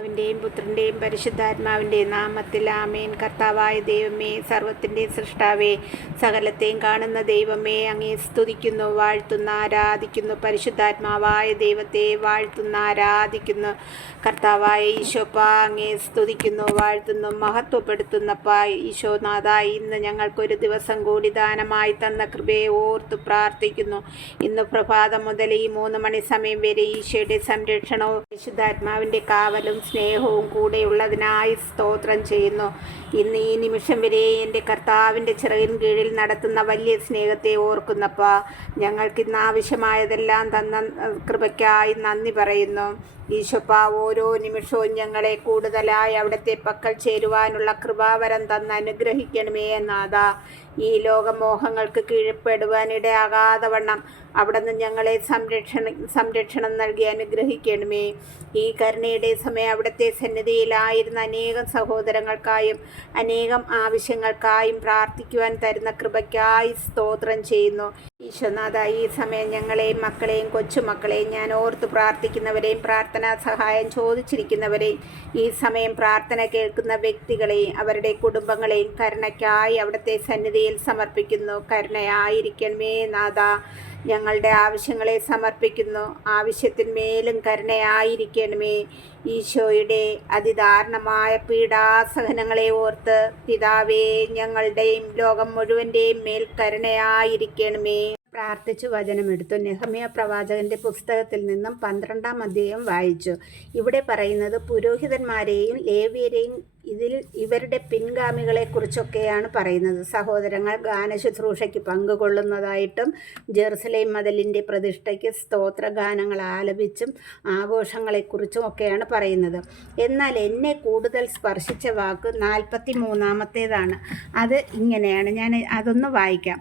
പിതാവിൻ്റെയും പുത്രൻ്റെയും പരിശുദ്ധാത്മാവിൻ്റെയും നാമത്തിൽ ആമേൻ. കർത്താവായ ദൈവമേ, സർവത്തിൻ്റെ സൃഷ്ടാവേ, സകലത്തെയും കാണുന്ന ദൈവമേ, അങ്ങേ സ്തുതിക്കുന്നു, വാഴ്ത്തുന്നു, ആരാധിക്കുന്നു. പരിശുദ്ധാത്മാവായ ദൈവത്തെ വാഴ്ത്തുന്നു, ആരാധിക്കുന്നു. കർത്താവായ ഈശോപ്പ, അങ്ങേ സ്തുതിക്കുന്നു, വാഴ്ത്തുന്നു, മഹത്വപ്പെടുത്തുന്നപ്പ. ഈശോനാഥ, ഇന്ന് ഞങ്ങൾക്കൊരു ദിവസം കൂടി ദാനമായി തന്ന കൃപയെ ഓർത്തു പ്രാർത്ഥിക്കുന്നു. ഇന്ന് പ്രഭാതം മുതൽ ഈ 3 മണി സമയം വരെ ഈശോയുടെ സംരക്ഷണവും പരിശുദ്ധാത്മാവിൻ്റെ കാവലും സ്നേഹവും കൂടെയുള്ളതിനായി സ്തോത്രം ചെയ്യുന്നു. ഇന്ന് ഈ നിമിഷം വരെ എൻ്റെ കർത്താവിൻ്റെ ചിറകിൻ കീഴിൽ നടത്തുന്ന വലിയ സ്നേഹത്തെ ഓർക്കുന്നപ്പ. ഞങ്ങൾക്കിന്ന് ആവശ്യമായതെല്ലാം തന്ന കൃപയ്ക്കായി നന്ദി പറയുന്നു. ഈശോപ്പ, ഓരോ നിമിഷവും ഞങ്ങളെ കൂടുതലായി അവിടുത്തെ പക്കൽ ചേരുവാനുള്ള കൃപാവരം തന്ന് അനുഗ്രഹിക്കണമേ നാഥ. ഈ ലോകമോഹങ്ങൾക്ക് കീഴ്പ്പെടുവാൻ ഇടയാകാതെ വണ്ണം അവിടുന്ന് ഞങ്ങളെ സംരക്ഷണം നൽകി അനുഗ്രഹിക്കണമേ. ഈ കരുണയുടെ സമയം അവിടുത്തെ സന്നിധിയിലായിരുന്ന അനേകം സഹോദരങ്ങൾക്കായും അനേകം ആവശ്യങ്ങൾക്കായും പ്രാർത്ഥിക്കുവാൻ തരുന്ന കൃപയ്ക്കായി സ്തോത്രം ചെയ്യുന്നു. ഈശോനാഥ, ഈ സമയം ഞങ്ങളെയും മക്കളെയും കൊച്ചുമക്കളെയും ഞാൻ ഓർത്ത് പ്രാർത്ഥിക്കുന്നവരെയും പ്രാർത്ഥനാ സഹായം ചോദിച്ചിരിക്കുന്നവരെയും ഈ സമയം പ്രാർത്ഥന കേൾക്കുന്ന വ്യക്തികളെയും അവരുടെ കുടുംബങ്ങളെയും കരുണയ്ക്കായി അവിടുത്തെ സന്നിധിയിൽ സമർപ്പിക്കുന്നു. കരുണയായിരിക്കണമേ നാഥ. ഞങ്ങളുടെ ആവശ്യങ്ങളെ സമർപ്പിക്കുന്നു. ആവശ്യത്തിന്മേലും കരുണയായിരിക്കണമേ. ഈശോയുടെ അതിദാരുണമായ പീഡാസഹനങ്ങളെ ഓർത്ത് പിതാവേ, ഞങ്ങളുടെയും ലോകം മുഴുവൻ്റെയും മേൽ കരുണയായിരിക്കണമേ. പ്രാർത്ഥിച്ചു വചനമെടുത്തു. നെഹമ്യാ പ്രവാചകന്റെ പുസ്തകത്തിൽ നിന്നും 12-ാം അധ്യായം വായിച്ചു. ഇവിടെ പറയുന്നത് പുരോഹിതന്മാരെയും ലേവ്യരെയും ഇവരുടെ പിൻഗാമികളെക്കുറിച്ചൊക്കെയാണ് പറയുന്നത്. സഹോദരങ്ങൾ ഗാനശുശ്രൂഷയ്ക്ക് പങ്കുകൊള്ളുന്നതായിട്ടും ജെറുസലേം മതിലിൻ്റെ പ്രതിഷ്ഠയ്ക്ക് സ്തോത്രഗാനങ്ങൾ ആലപിച്ചും ആഘോഷങ്ങളെക്കുറിച്ചും ഒക്കെയാണ് പറയുന്നത്. എന്നാൽ എന്നെ കൂടുതൽ സ്പർശിച്ച വാക്ക് 43-ാമത്തേതാണ്. അത് ഇങ്ങനെയാണ്, ഞാൻ അതൊന്ന് വായിക്കാം.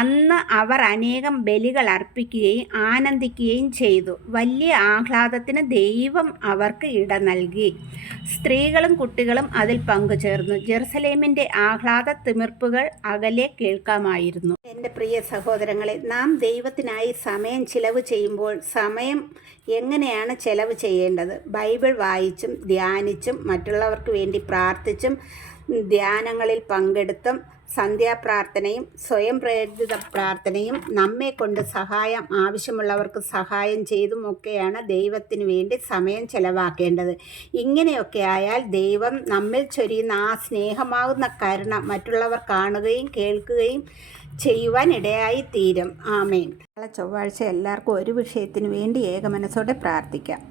അന്ന് അവർ അനേകം ബലികൾ അർപ്പിക്കുകയും ആനന്ദിക്കുകയും ചെയ്തു. വലിയ ആഹ്ലാദത്തിന് ദൈവം അവർക്ക് ഇട നൽകി. സ്ത്രീകളും കുട്ടികളും അതിൽ പങ്കുചേർന്നു. ജെറുസലേമിൻ്റെ ആഹ്ലാദ തിമിർപ്പുകൾ അകലെ കേൾക്കാമായിരുന്നു. എൻ്റെ പ്രിയ സഹോദരങ്ങളെ, നാം ദൈവത്തിനായി സമയം ചിലവ് ചെയ്യുമ്പോൾ സമയം എങ്ങനെയാണ് ചെലവ് ചെയ്യേണ്ടത്? ബൈബിൾ വായിച്ചും ധ്യാനിച്ചും മറ്റുള്ളവർക്ക് വേണ്ടി പ്രാർത്ഥിച്ചും ധ്യാനങ്ങളിൽ പങ്കെടുത്തും സന്ധ്യാപ്രാർത്ഥനയും സ്വയം പ്രേരിത പ്രാർത്ഥനയും നമ്മെ കൊണ്ട് സഹായം ആവശ്യമുള്ളവർക്ക് സഹായം ചെയ്തുമൊക്കെയാണ് ദൈവത്തിന് വേണ്ടി സമയം ചെലവാക്കേണ്ടത്. ഇങ്ങനെയൊക്കെ ആയാൽ ദൈവം നമ്മിൽ ചൊരിയുന്ന ആ സ്നേഹമാകുന്ന കരുണ മറ്റുള്ളവർ കാണുകയും കേൾക്കുകയും ചെയ്യുവാൻ ഇടയായി തീരും. ആമേൻ. ചൊവ്വാഴ്ച എല്ലാവർക്കും ഒരു വിഷയത്തിന് വേണ്ടി ഏകമനസ്സോടെ പ്രാർത്ഥിക്കാം.